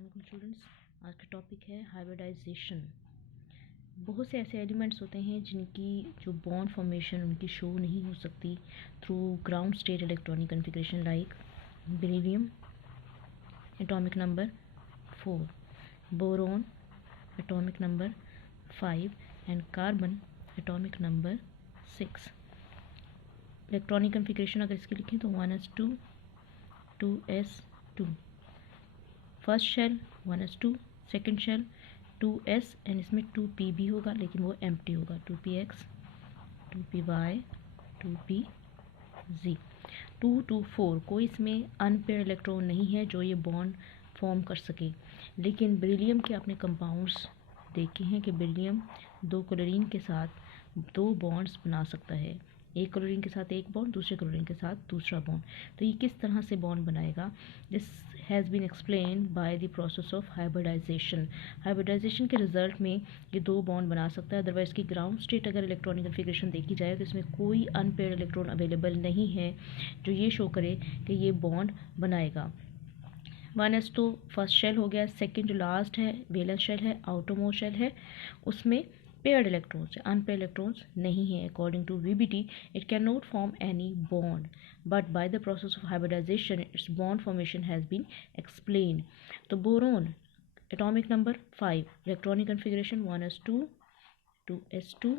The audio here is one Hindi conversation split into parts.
अस्सलाम स्टूडेंट्स, आज का टॉपिक है हाइब्रिडाइजेशन। बहुत से ऐसे एलिमेंट्स होते हैं जिनकी जो बॉन्ड फॉर्मेशन उनकी शो नहीं हो सकती through ground state electronic configuration, like beryllium atomic number 4, boron atomic number 5 and carbon atomic number 6। Electronic configuration अगर इसकी लिखें तो 1s2 2s2, first shell 1s2, second shell 2s and इसमें 2p भी होगा लेकिन वो एम्प्टी होगा, 2px 2py 2pz। 2 to 4 कोई इसमें अनपेयर इलेक्ट्रॉन नहीं है जो ये बॉन्ड फॉर्म कर सके। लेकिन बेरिलियम के अपने कंपाउंड्स देखे हैं कि बेरिलियम दो क्लोरीन के साथ दो बॉन्ड्स बना सकता है, एक क्लोरीन के साथ एक बॉन्ड, दूसरे क्लोरीन के साथ दूसरा बॉन्ड। तो ये किस तरह से बॉन्ड बनाएगा? This has been explain by the process of hybridization. Hybridization के रिजल्ट में ये दो बॉन्ड बना सकता है। अदरवाइज की ग्राउंड स्टेट अगर इलेक्ट्रॉनिक कन्फिग्रेशन देखी जाए तो इसमें कोई अनपेयर्ड इलेक्ट्रॉन अवेलेबल नहीं है जो ये शो करे कि ये बॉन्ड बनाएगा। 1s तो फर्स्ट शेल हो गया, सेकेंड जो लास्ट है वेलेंस शेल है, आउटरमोस्ट शेल है, उसमें पेयर्ड इलेक्ट्रॉन्स है, अनपेयर्ड इलेक्ट्रॉन्स नहीं है। According to VBT it can not form any bond, but by the process of hybridization it's bond formation has been explain. तो boron atomic number 5, electronic configuration 1s2 2s2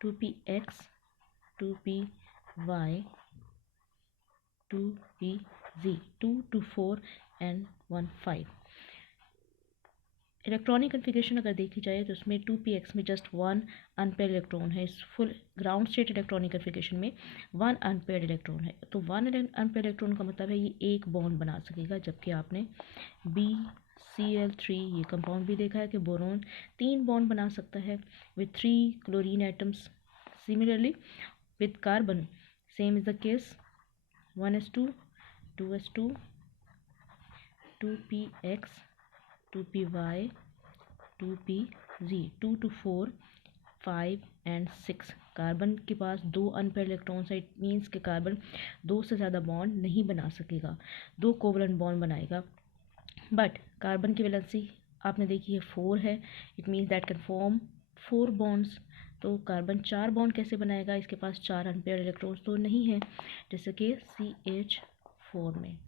2px 2py 2pz, 2 to 4 and 1 5। Electronic configuration अगर देखी जाए तो उसमें 2px में जस्ट वन अनपेयर्ड इलेक्ट्रॉन है। इस full ground state electronic configuration में वन अनपेयर्ड इलेक्ट्रॉन है। तो वन अनपेयर्ड इलेक्ट्रॉन का मतलब है ये एक बॉन्ड बना सकेगा, जबकि आपने BCl3 ये कंपाउंड भी देखा है कि बोरोन 3 बॉन्ड बना सकता है with 3 chlorine atoms. Similarly with carbon same is the case, 1s2 2s2 2px 2py 2pz, 2 to 4 5 and 6। Carbon के पास दो अनपेयर्ड इलेक्ट्रॉन्स है, इट मीन्स कि कार्बन दो से ज़्यादा बॉन्ड नहीं बना सकेगा, दो कोवलेंट बॉन्ड बनाएगा। बट कार्बन की वैलेंसी आपने देखी है 4 है, it means that can form 4 bonds. तो कार्बन 4 बॉन्ड कैसे बनाएगा? इसके पास 4 अनपेयर्ड इलेक्ट्रॉन्स तो नहीं है, जैसे कि CH4 में।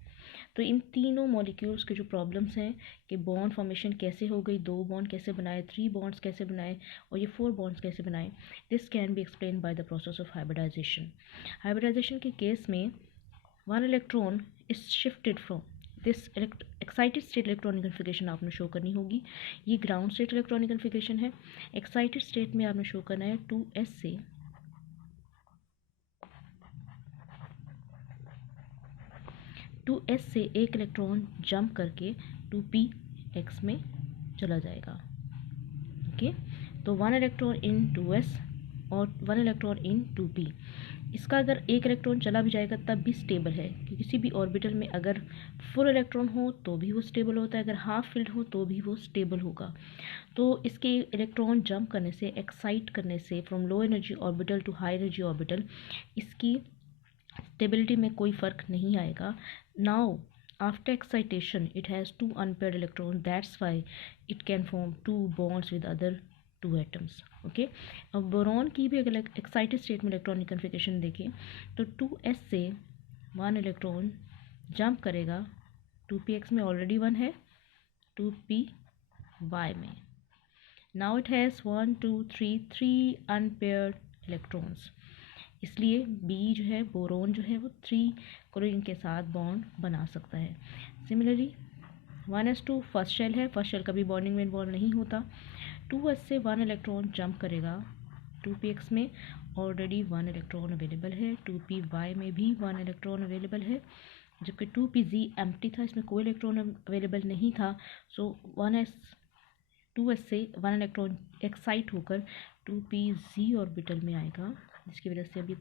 तो इन तीनों मॉलिक्यूल्स के जो प्रॉब्लम्स हैं कि बॉन्ड फॉर्मेशन कैसे हो गई, 2 बॉन्ड कैसे बनाए, 3 बॉन्ड्स कैसे बनाए और ये 4 बॉन्ड्स कैसे बनाए, this can be explain by the process of hybridization. Hybridization के केस में one electron is shifted from this excited state electronic configuration आपने शो करनी होगी। ये ग्राउंड स्टेट इलेक्ट्रॉनिक कन्फिग्रेशन है। एक्साइटेड स्टेट में आपने शो करना है 2s से एक इलेक्ट्रॉन जंप करके 2px में चला जाएगा। ओके, तो 1 इलेक्ट्रॉन इन 2s और 1 इलेक्ट्रॉन इन 2p। इसका अगर एक इलेक्ट्रॉन चला भी जाएगा तब भी स्टेबल है, क्योंकि किसी भी ऑर्बिटल में अगर फुल इलेक्ट्रॉन हो तो भी वो स्टेबल होता है, अगर हाफ फिल्ड हो तो भी वो स्टेबल होगा। तो इसके इलेक्ट्रॉन जंप करने से, एक्साइट करने से from low energy orbital to high energy orbital, इसकी स्टेबिलिटी में कोई फ़र्क नहीं आएगा। Now after excitation it has 2 unpaired electrons, that's why it can form 2 bonds with other 2 atoms। Okay, अब बोरॉन की भी अगर एक्साइटेड स्टेट में इलेक्ट्रॉनिक कन्फिग्रेशन देखें तो 2s से 1 इलेक्ट्रॉन जंप करेगा, 2px में ऑलरेडी 1 है, 2py में। Now it has 1 2 3 unpaired electrons, इसलिए B जो है बोरोन जो है वो 3 क्लोरीन के साथ बॉन्ड बना सकता है। सिमिलरली 1s2 फर्स्ट शेल है, फर्स्ट शेल कभी बॉन्डिंग में इन्वॉल्व नहीं होता। 2s से 1 इलेक्ट्रॉन जंप करेगा, 2px में ऑलरेडी 1 इलेक्ट्रॉन अवेलेबल है, 2py में भी 1 इलेक्ट्रॉन अवेलेबल है, जबकि 2pz एम्प्टी था, इसमें कोई इलेक्ट्रॉन अवेलेबल नहीं था। सो 2s से 1 इलेक्ट्रॉन एक्साइट होकर 2pz ऑर्बिटल में आएगा, जिसकी वजह से अभी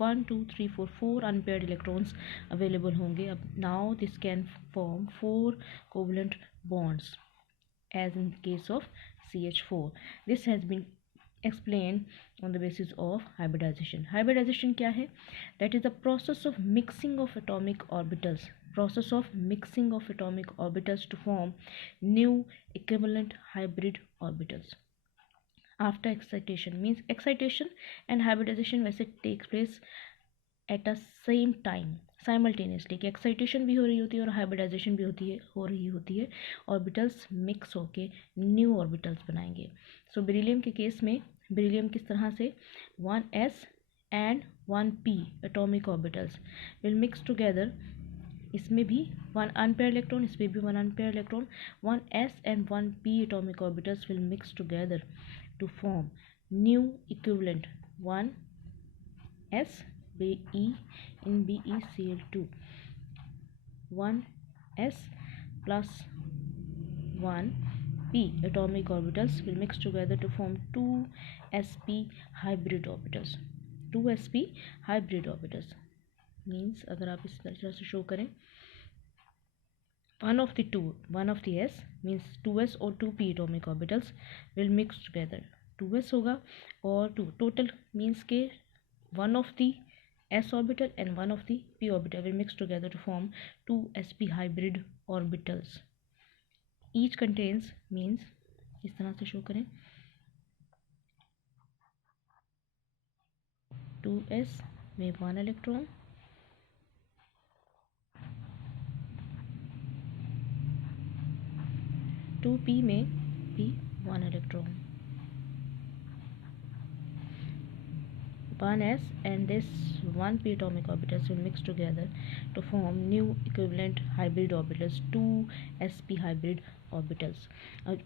1 2 3 4 अनपेयर्ड इलेक्ट्रॉन्स अवेलेबल होंगे। अब now this can form 4 covalent bonds as in case of CH4। This has been explained on the basis of hybridization। hybridization क्या है? That is the process of mixing of atomic orbitals process of mixing of atomic orbitals to form new equivalent hybrid orbitals. After excitation means excitation and hybridization वैसे takes place at a same time simultaneously कि एक्साइटेशन भी हो रही होती है और हाइब्रिडाइजेशन भी हो रही होती है, ऑर्बिटल्स मिक्स होके न्यू ऑर्बिटल्स बनाएंगे. सो बेरिलियम के केस में बेरिलियम किस तरह से 1s and 1p atomic orbitals will mix together. इसमें भी 1 अनपेयर इलेक्ट्रॉन, इसमें भी 1 unpair electron. 1s and 1p atomic orbitals will mix together to form new equivalent 1s Be in BeCl2. 1s plus 1p atomic orbitals will mix together to form 2sp hybrid orbitals. 2sp hybrid orbitals means अगर आप इस तरह से शो करें, one of the s means 2s or 2p atomic orbitals will mix together. 2s होगा और 2 total means के one of the s orbital and one of the p orbital will mix together to form 2 sp hybrid orbitals. Each contains means इस तरह से शो करें 2s में 1 इलेक्ट्रॉन, 2p में भी 1 electron. 1s and this 1p atomic orbitals will mix together to form new equivalent hybrid orbitals, 2sp hybrid orbitals.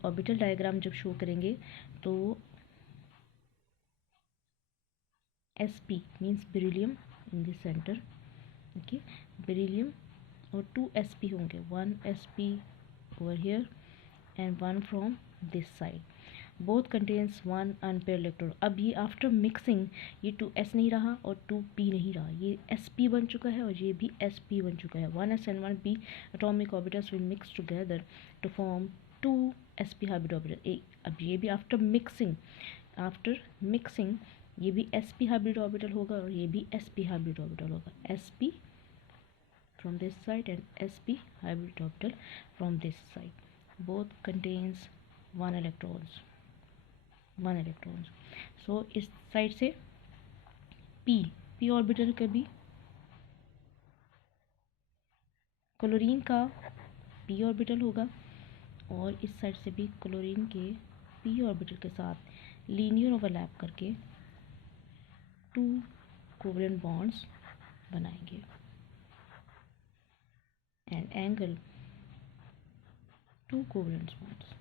Orbital diagram जब शो करेंगे तो sp means beryllium in the center, okay, beryllium और 2sp होंगे, 1sp over here and 1 from this side. Both contains 1 unpair electron. अब ये आफ्टर मिक्सिंग ये 2s नहीं रहा और 2p नहीं रहा, ये sp बन चुका है और ये भी sp बन चुका है. 1s and 1p atomic orbitals will mix together to form 2sp hybrid orbital. अब ये भी आफ्टर मिक्सिंग ये भी sp हाइब्रिड ऑर्बिटल होगा और ये भी sp हाइब्रिड ऑर्बिटल होगा. sp from this side and sp hybrid orbital from this side. Both contains 1 electrons. सो इस साइड से p ऑर्बिटल का भी क्लोरीन का p ऑर्बिटल होगा और इस साइड से भी क्लोरीन के p ऑर्बिटल के साथ लीनियर ओवरलैप करके 2 कोवलेंट बॉन्ड्स बनाएंगे and angle 2 covalent bonds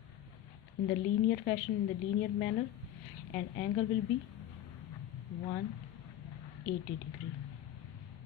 in the linear fashion, in the linear manner, and angle will be 180 degree.